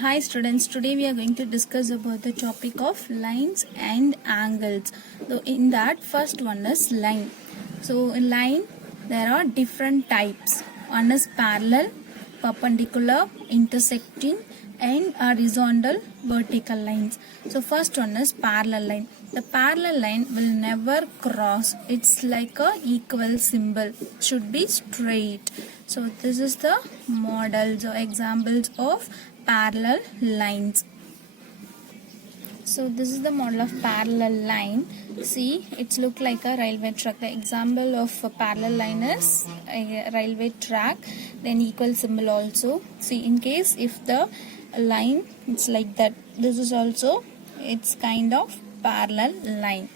Hi students, today we are going to discuss about the topic of lines and angles. So in that, first one is line. So in line there are different types. One is parallel, perpendicular, intersecting and horizontal vertical lines. So first one is parallel line. The parallel line will never cross. It's like a equal symbol. It should be straight. So this is the models or examples of parallel lines. So this is the model of parallel line. See, it's look like a railway track. The example of a parallel line is a railway track, then equal symbol also. See, in case if the line it's like that, this is also it's kind of parallel line.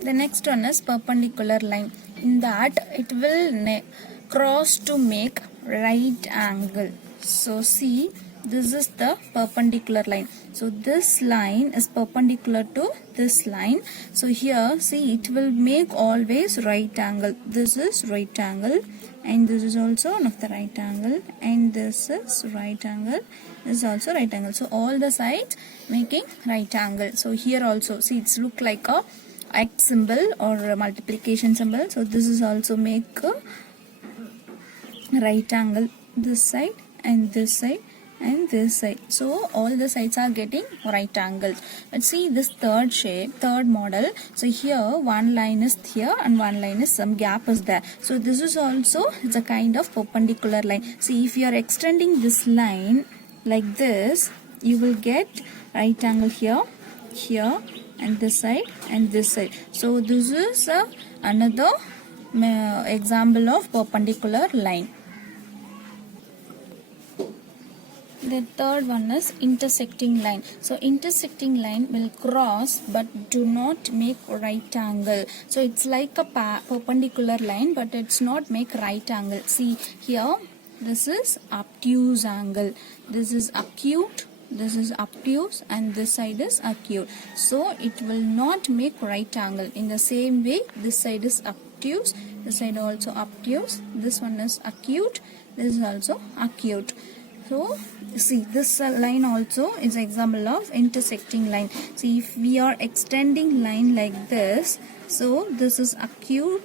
The next one is perpendicular line. In that it will cross to make right angle. So see, this is the perpendicular line. So this line is perpendicular to this line. So here see, it will make always right angle. This is right angle and this is also one of the right angle and this is right angle. This is also right angle. So all the sides making right angle. So here also see, it's look like a X symbol or a multiplication symbol. So this is also make a right angle, this side and this side and this side. So all the sides are getting right angles. But see this third shape, third model. So here one line is here and one line is some gap is there. So this is also it's a kind of perpendicular line. See, if you are extending this line like this, you will get right angle here, here and this side and this side. So this is another example of perpendicular line. The third one is intersecting line. So intersecting line will cross but do not make right angle. So it's like a perpendicular line but it's not make right angle. See here, this is obtuse angle, this is acute, this is obtuse and this side is acute. So it will not make right angle. In the same way, this side is obtuse, this side also obtuse, this one is acute, this is also acute. So see, this line also is example of intersecting line. See, if we are extending line like this, so this is obtuse,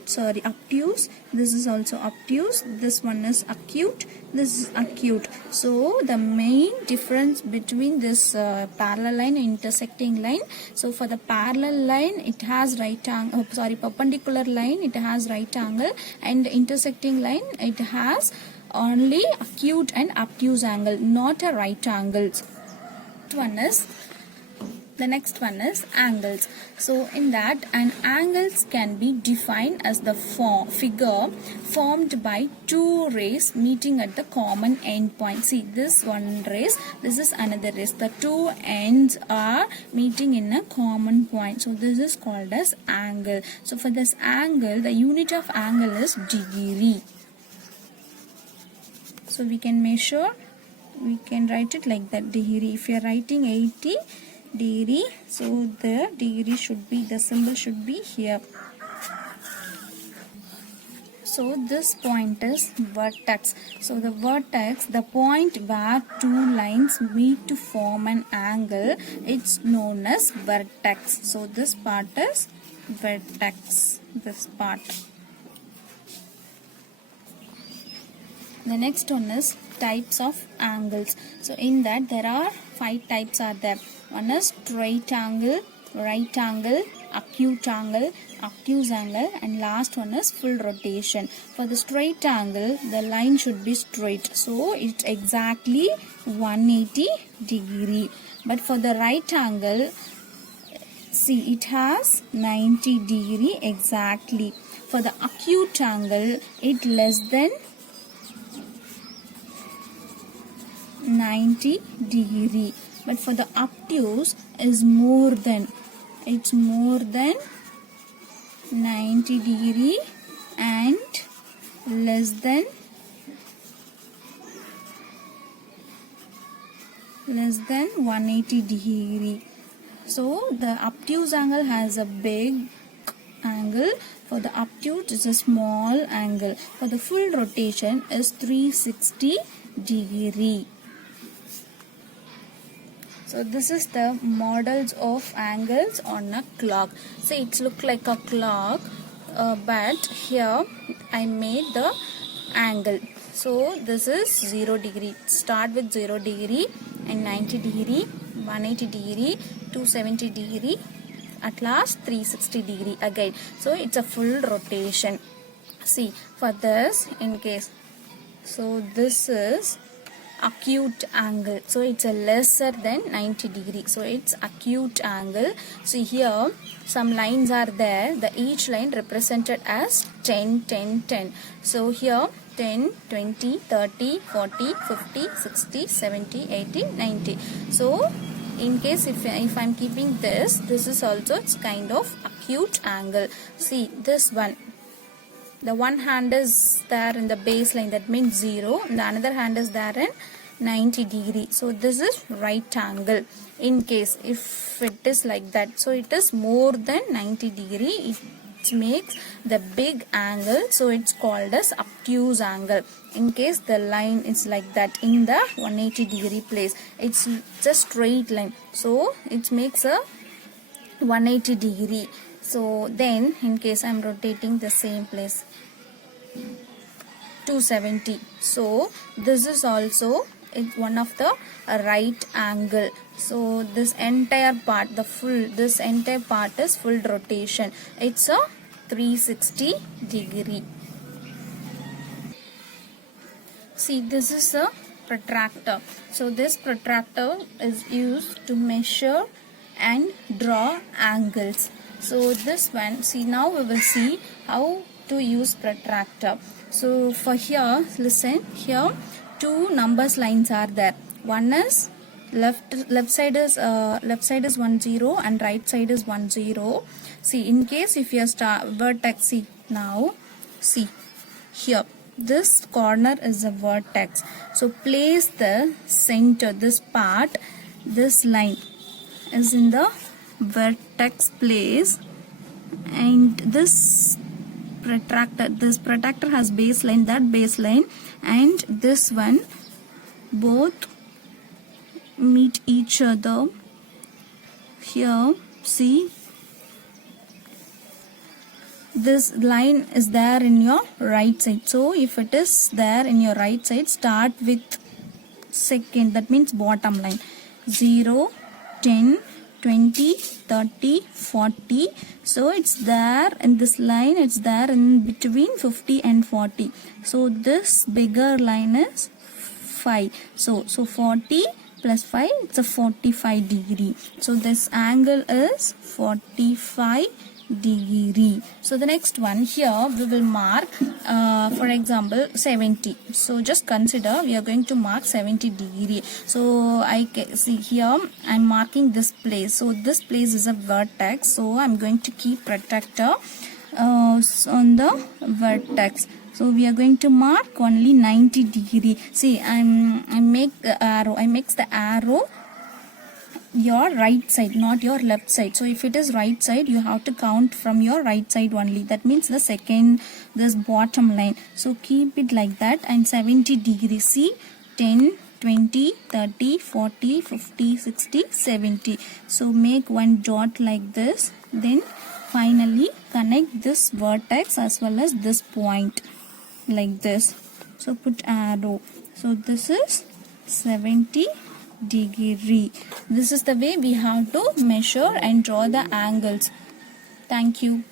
this is also obtuse, this one is acute, this is acute. So the main difference between this parallel line and intersecting line, so for the parallel line it has right angle, perpendicular line it has right angle, and intersecting line it has only acute and obtuse angle, not a right angles. The next one is angles. So in that, an angles can be defined as the figure formed by two rays meeting at the common end point. See, this one rays, this is another rays. The two ends are meeting in a common point. So this is called as angle. So for this angle, the unit of angle is degree. So we can measure, we can write it like that, degree. If you are writing 80 degree, so the degree should be, the symbol should be here. So this point is vertex. So the vertex, the point where two lines meet to form an angle, it's known as vertex. So this part is vertex, this part. The next one is types of angles. So in that there are 5 types are there. One is straight angle, right angle, acute angle, obtuse angle, and last one is full rotation. For the straight angle, the line should be straight. So it's exactly 180 degree. But for the right angle, see, it has 90 degree exactly. For the acute angle, it less than 90 degree, but for the obtuse is more than, it's more than 90 degree and less than 180 degree. So the obtuse angle has a big angle, for the obtuse is a small angle. For the full rotation is 360 degree. So this is the models of angles on a clock. So it looks like a clock, but here I made the angle. So this is 0 degree. Start with 0 degree and 90 degree, 180 degree, 270 degree, at last 360 degree again. So it's a full rotation. See, for this, in case, so this is acute angle, so it's a lesser than 90 degree, so it's acute angle. So here some lines are there, the each line represented as 10 10 10. So here 10 20 30 40 50 60 70 80 90. So in case if I'm keeping this is also, it's kind of acute angle. See this one, the one hand is there in the baseline, that means 0, and the another hand is there in 90 degree. So this is right angle. In case if it is like that, so it is more than 90 degree, it makes the big angle, so it's called as obtuse angle. In case the line is like that in the 180 degree place, it's just straight line, so it makes a 180 degree. So then in case I'm rotating the same place 270, so this is also one of the right angle. So this entire part, this entire part is full rotation, it's a 360 degree. See, this is a protractor. So this protractor is used to measure and draw angles. So this one, see, now we will see how to use protractor. So for here, listen, here two numbers lines are there. One is left side is 10 and right side is 10. See, in case if your vertex, see now, see here, this corner is a vertex. So place the center, this part, this line is in the vertex place, and this protractor has baseline, that baseline and this one both meet each other here. See, this line is there in your right side, so if it is there in your right side, start with second, that means bottom line, 0 10 20 30 40. So it's there in this line, it's there in between 50 and 40. So this bigger line is 5. So 40 plus 5, it's a 45 degree. So this angle is 45 degree. So the next one, here we will mark for example 70. So just consider we are going to mark 70 degree. So I can see here I'm marking this place. So this place is a vertex, so I'm going to keep protractor on the vertex. So we are going to mark only 90 degree. See, I make the arrow, I makes the arrow your right side, not your left side. So if it is right side, you have to count from your right side only. That means the second, this bottom line. So keep it like that, and 70 degrees. See, 10 20 30 40 50 60 70. So make one dot like this, then finally connect this vertex as well as this point like this. So put arrow. So this is 70 degree. This is the way we have to measure and draw the angles. Thank you.